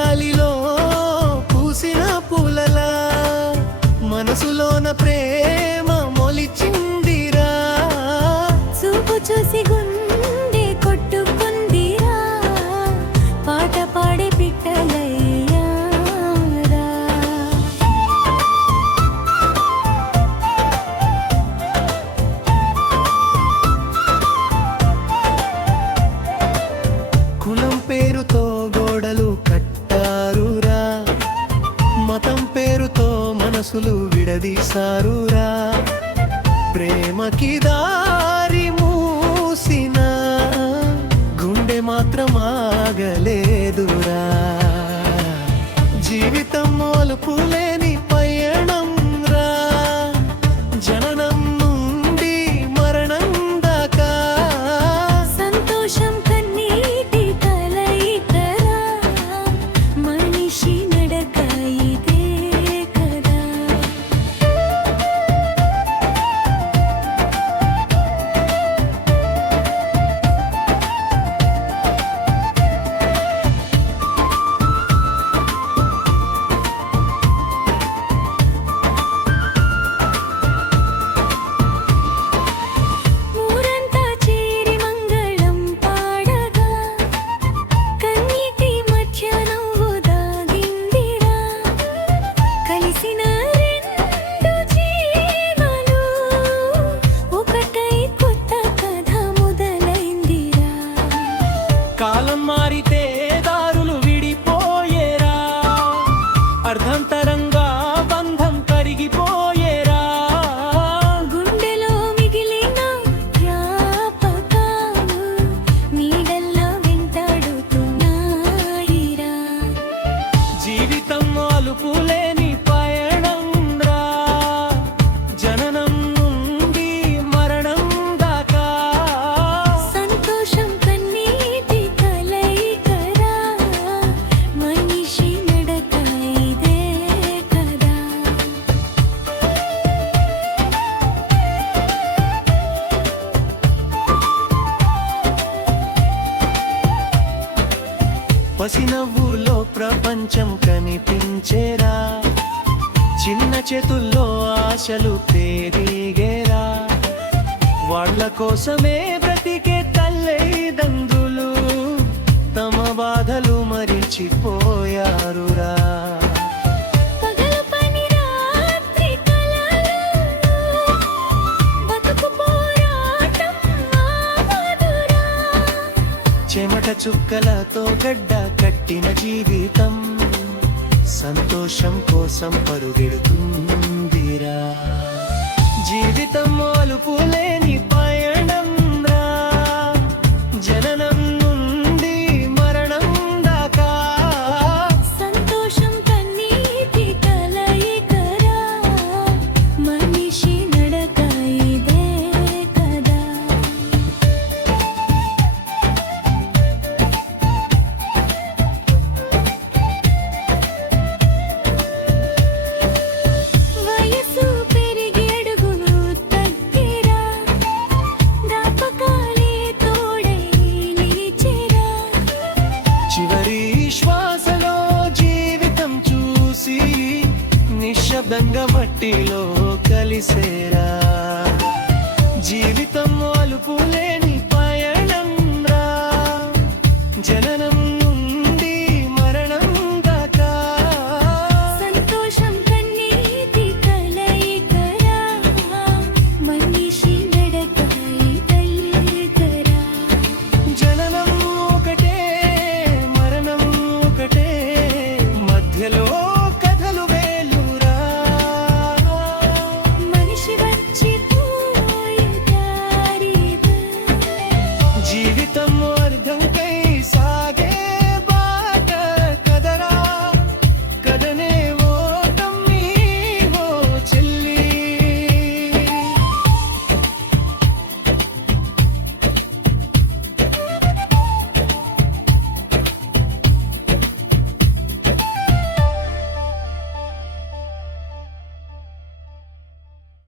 గాలిలో పూసిన పూలలా మనసులోన ప్రేమ మొలిచిందిరా. చూపు చూసి గుండె కొట్టుకుందిరా, పాట పాడే పిట్టలయ్యారా. కులం పేరుతో గోడలు కట్టారురా, మతం పేరుతో మనసులు విడదీశారురా. ప్రేమకి దారి మూసిన గుండె మాత్రం ఆగలేదురా. జీవితం మలుపులేని పయణం రా, జననం నుండి మరణం దాకా. సంతోషం కన్నీటి కలయికరా, మనిషి నడక ఇదే కదా. ఊరంతా చేరి మంగళం పాడగా, కన్నీటి మధ్య నవ్వు దాగిందిరా. కలిసిన రెండు జీవాలు ఒకటై కొత్త కథ మొదలైందిరా. కాలం మారితే దారులు విడిపోయేరా, అర్ధంతరంగా బంధం కరిగిపోయేరా. గుండెలో మిగిలిన జ్ఞాపకాలు నీడల్లా వెంటాడుతున్నాయిరా. జీవితం అలుపులేని పయణం రా, జననం నుండి మరణం దాకా. సంతోషం కన్నీటి కలయికరా, మనిషి నడక ఇదే కదా. పసినవ్వులో ప్రపంచం కనిపించేరా, చిన్న చేతుల్లో ఆశలు పెరిగేరా. వాళ్ళ కోసమే బ్రతికే తల్లిదండ్రులు తమ బాధలు మరిచిపోయారురా. పగలు పని రాత్రి కలలు, బతుకు పోరాటం ఆమదురా. చెమట చుక్కలతో గడ్డ కట్టిన జీవితం సంతోషం కోసం పరుగెడుతుందిరా. జీవితం అలుపులేని పయణం రా, జననం నుండి మరణం దాకా. సంతోషం కన్నీటి కలయికరా, మనిషి నడక ఇదే కదా. వయసు పెరిగి అడుగులు తగ్గిరా, జ్ఞాపకాలే తోడై నిలిచెరా. చివరి శ్వాసలో జీవితం చూసి నిశ్శబ్దంగా మట్టిలో కలిసే